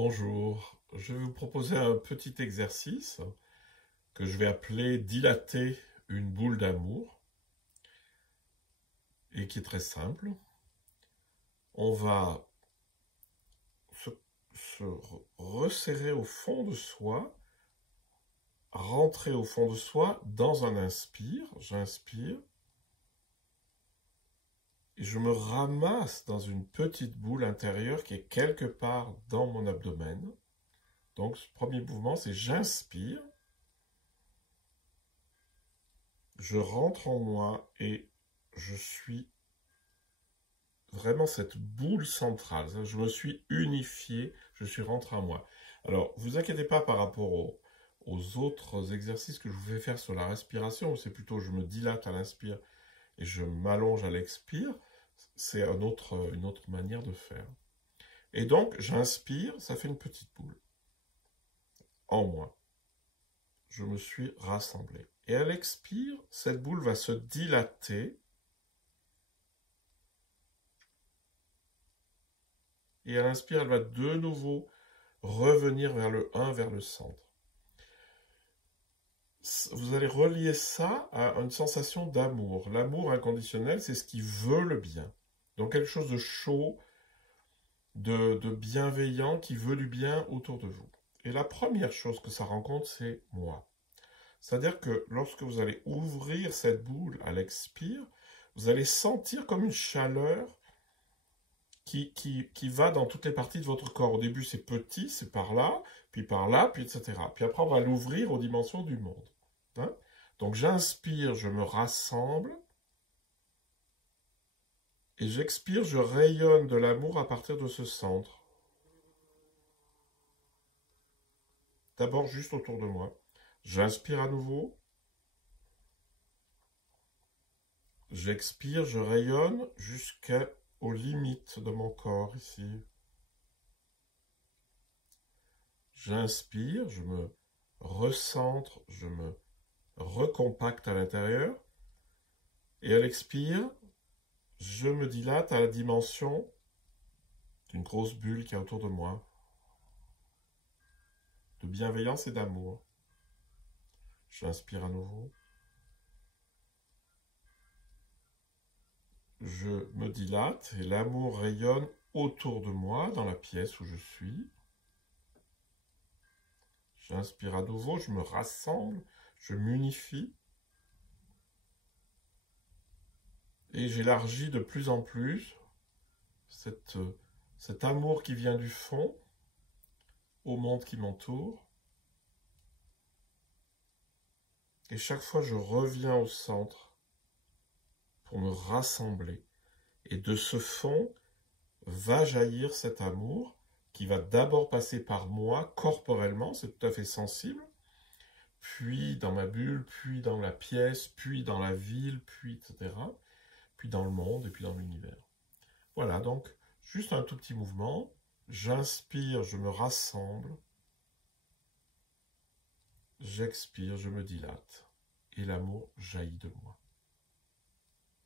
Bonjour, je vais vous proposer un petit exercice que je vais appeler dilater une boule d'amour et qui est très simple. On va se, se resserrer au fond de soi, rentrer au fond de soi dans un inspire. J'inspire et je me ramasse dans une petite boule intérieure qui est quelque part dans mon abdomen. Donc, ce premier mouvement, c'est j'inspire. Je rentre en moi et je suis vraiment cette boule centrale. Je me suis unifié, je suis rentré en moi. Alors, vous inquiétez pas par rapport aux autres exercices que je vous fais faire sur la respiration. C'est plutôt je me dilate à l'inspire et je m'allonge à l'expire. C'est une autre manière de faire. Et donc, j'inspire, ça fait une petite boule en moi. Je me suis rassemblé. Et à l'expire, cette boule va se dilater. Et à l'inspire, elle va de nouveau revenir vers le 1, vers le centre. Vous allez relier ça à une sensation d'amour. L'amour inconditionnel, c'est ce qui veut le bien. Donc quelque chose de chaud, de bienveillant, qui veut du bien autour de vous. Et la première chose que ça rencontre, c'est moi. C'est-à-dire que lorsque vous allez ouvrir cette boule à l'expire, vous allez sentir comme une chaleur qui va dans toutes les parties de votre corps. Au début, c'est petit, c'est par là, puis etc. Puis après, on va l'ouvrir aux dimensions du monde. Hein? Donc, j'inspire, je me rassemble. Et j'expire, je rayonne de l'amour à partir de ce centre. D'abord, juste autour de moi. J'inspire à nouveau. J'expire, je rayonne jusqu'aux limites de mon corps ici. J'inspire, je me recentre, je me recompacte à l'intérieur. Et à l'expire, je me dilate à la dimension d'une grosse bulle qui est autour de moi, de bienveillance et d'amour. J'inspire à nouveau. Je me dilate et l'amour rayonne autour de moi, dans la pièce où je suis. J'inspire à nouveau, je me rassemble, je m'unifie. Et j'élargis de plus en plus cet amour qui vient du fond au monde qui m'entoure. Et chaque fois, je reviens au centre pour me rassembler. Et de ce fond va jaillir cet amour qui va d'abord passer par moi corporellement, c'est tout à fait sensible, puis dans ma bulle, puis dans la pièce, puis dans la ville, puis etc., puis dans le monde et puis dans l'univers. Voilà, donc juste un tout petit mouvement. J'inspire, je me rassemble. J'expire, je me dilate. Et l'amour jaillit de moi.